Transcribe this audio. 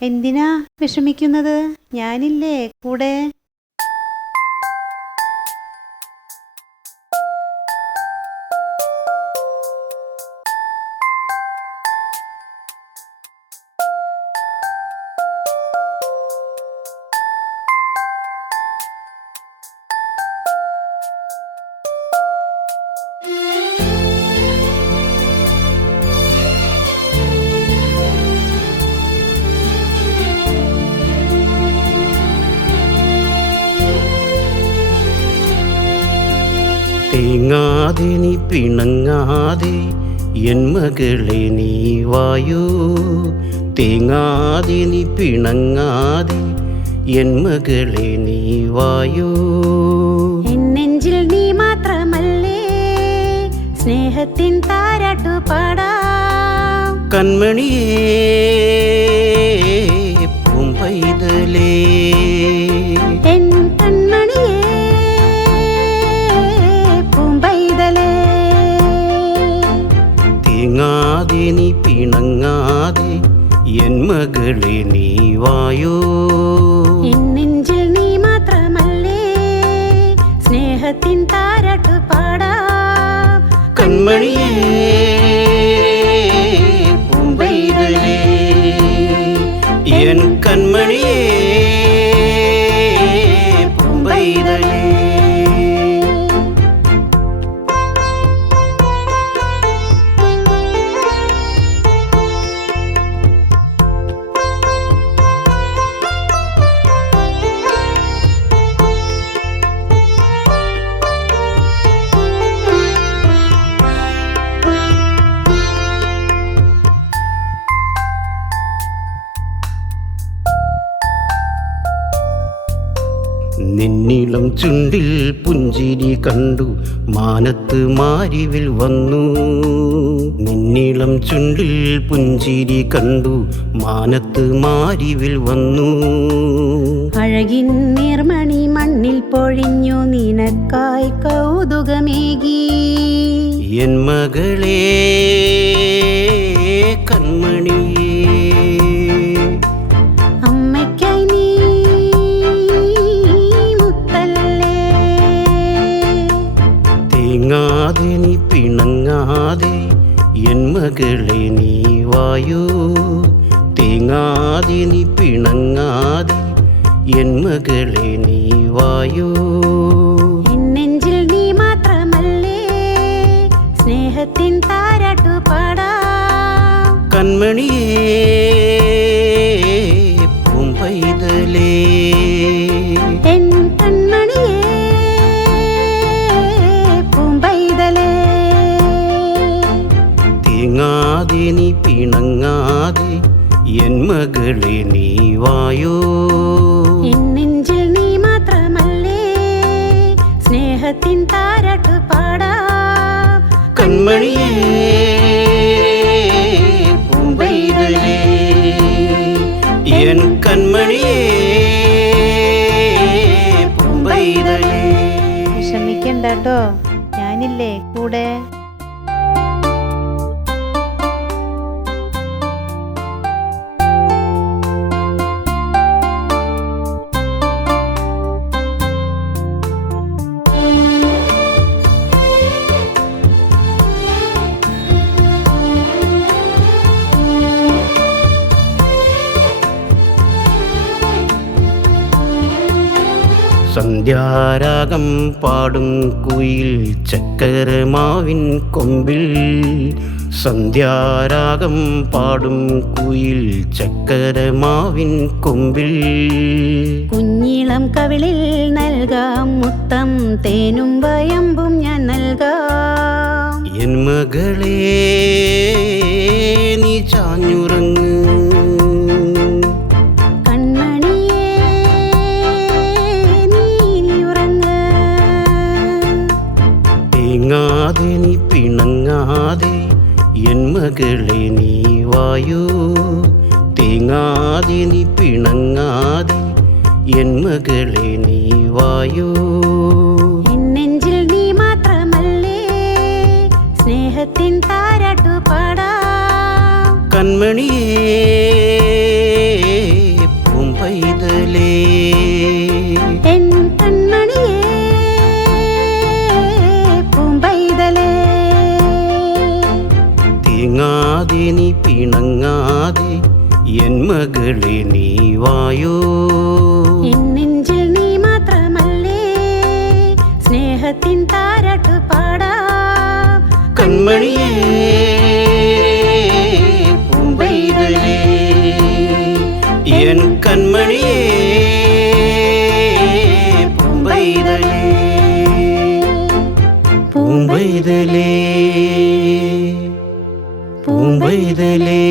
എന്തിനാ വിഷമിക്കുന്നത്? ഞാനില്ലേ കൂടെ. തേങ്ങാതെ നീ പിണങ്ങാതെ എൻ മകളെ നീ വായൂ. തേങ്ങാതെ നീ പിണങ്ങാതെ എൻ മകളെ നീ വായൂ. നെഞ്ചിൽ നീ മാത്രമല്ലേ, സ്നേഹത്തിൻ താരാട്ടു പാടാം. കൺമണിയേ പൂമ്പൈതലേ, എൻ കൺമണിയേ പൂമ്പൈതലേ. തേങ്ങാതെ നീ പിണങ്ങാതെ എൻ മകളെ നീ വായൂ. നെഞ്ചിൽ നീ മാത്രമല്ലേ, സ്നേഹത്തിൻ താരാട്ടു പാടാം. കൺമണിയേ പൂമ്പൈതലേ, എൻ കൺമണിയേ പൂമ്പൈതലേ. നിന്നിളം ചുണ്ടിൽ പുഞ്ചിരി കണ്ടു മാനത്ത് മാരിവിൽ വന്നു. നിന്നിളം ചുണ്ടിൽ പുഞ്ചിരി കണ്ടു മാനത്ത് മാരിവിൽ വന്നു. അഴകിൻ നീർമണി മണ്ണിൽ പൊഴിഞ്ഞു നിനക്കായി കൗതുകമേകി. എൻ മകളേ കൺമണിയേ, അമ്മയ്ക്കായി നീ മുത്തല്ലേ. തേങ്ങാതെ നീ പിണങ്ങാതെ എൻ മകളെ നീ വായൂ. തേങ്ങാതെ നീ പിണങ്ങാതെ എൻ മകളെ നീ വായൂ. നെഞ്ചിൽ നീ മാത്രമല്ലേ, സ്നേഹത്തിൻ താരാട്ടു പാടാം. കൺമണിയേ പൂമ്പൈതലേ, എൻ കൺമണിയേ പൂമ്പൈതലേ. തേങ്ങാതെ നീ പിണങ്ങാതെ എൻ മകളെ നീ വായൂ. നെഞ്ചിൽ നീ മാത്രമല്ലേ, സ്നേഹത്തിൻ താരാട്ടു പാടാം. കൺമണിയേ പൂമ്പൈതലേ, എൻ കൺമണിയേ പൂമ്പൈതലേ. വിഷമിക്കണ്ടോ, ഞാനില്ലേ കൂടെ. സന്ധ്യാരാഗം പാടും കുയിൽ ചക്കരമാവിൻ കൊമ്പിൽ. സന്ധ്യാരാഗം പാടും കുയിൽ ചക്കരമാവിൻ കൊമ്പിൽ. കുഞ്ഞിളം കവിളിൽ നൽകാം മുത്തം തേനും വയമ്പും ഞാൻ നൽകാം. എൻ മകളേ നീ ചാഞ്ഞുറങ്ങ്. തേങ്ങാതെ നീ പിണങ്ങാതെ എൻ മകളെ നീ വായൂ. തേങ്ങാതെ നീ പിണങ്ങാതെ എൻ മകളെ നീ വായൂ. നെഞ്ചിൽ നീ മാത്രമല്ലേ, സ്നേഹത്തിൻ താരാട്ടു പാടാം. കൺമണിയേ പിണങ്ങാതെ എൻ മകളെ നീ വായോ. എൻ നെഞ്ചിൽ നീ മാത്രമല്ലേ, സ്നേഹത്തിൻ താരാട്ട് പാടാം. കൺമണിയേ പൂമ്പൈതലേ, എൻ കൺമണിയേ പൂമ്പൈതലേ, പൂമ്പൈതലേ പൂമ്പൈതലേ.